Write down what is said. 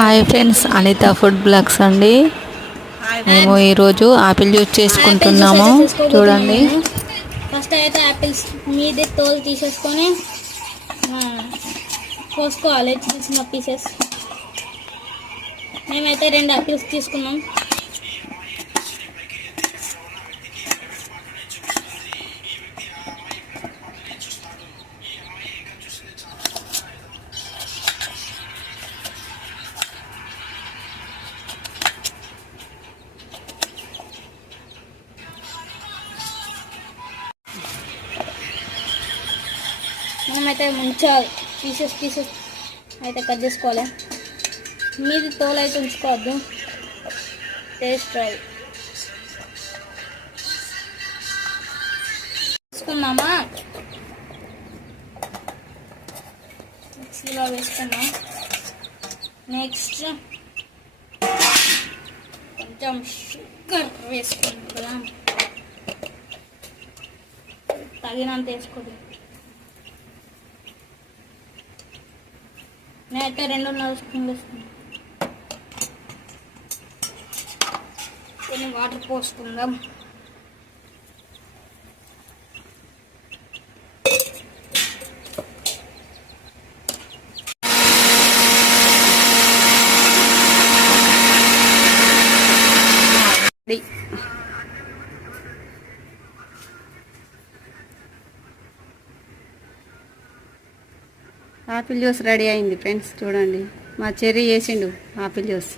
Hi friends, Anitha food blogs అండి. మేము ఈరోజు ఆపిల్ జ్యూస్ చేసుకుంటున్నాము. చూడండి. ఫస్ట్ అయితే యాపిల్స్ మీది తోలు తీసేసుకొని కోసుకోవాలి చిన్న చిన్న పీసెస్. మేమైతే 2 యాపిల్స్ తీసుకున్నాం. మనమైతే మంచిగా పీసెస్ అయితే కట్ చేసుకోవాలి. మీది తోలు అయితే ఉంచుకోవద్దు. టేస్ట్ డ్రై తీసుకున్నామా, మిక్సీలో వేసుకున్నాం. నెక్స్ట్ కొంచెం షుగర్ వేసుకుంటాం, తగినంత వేసుకోండి. నేనైతే 2.5 స్పూన్లు వేసుకున్నాను. కొన్ని వాటర్ పోసుకుందాం. ఆపిల్ జ్యూస్ రెడీ అయింది ఫ్రెండ్స్. చూడండి, మా చెర్రీ చేసిండు ఆపిల్ జ్యూస్.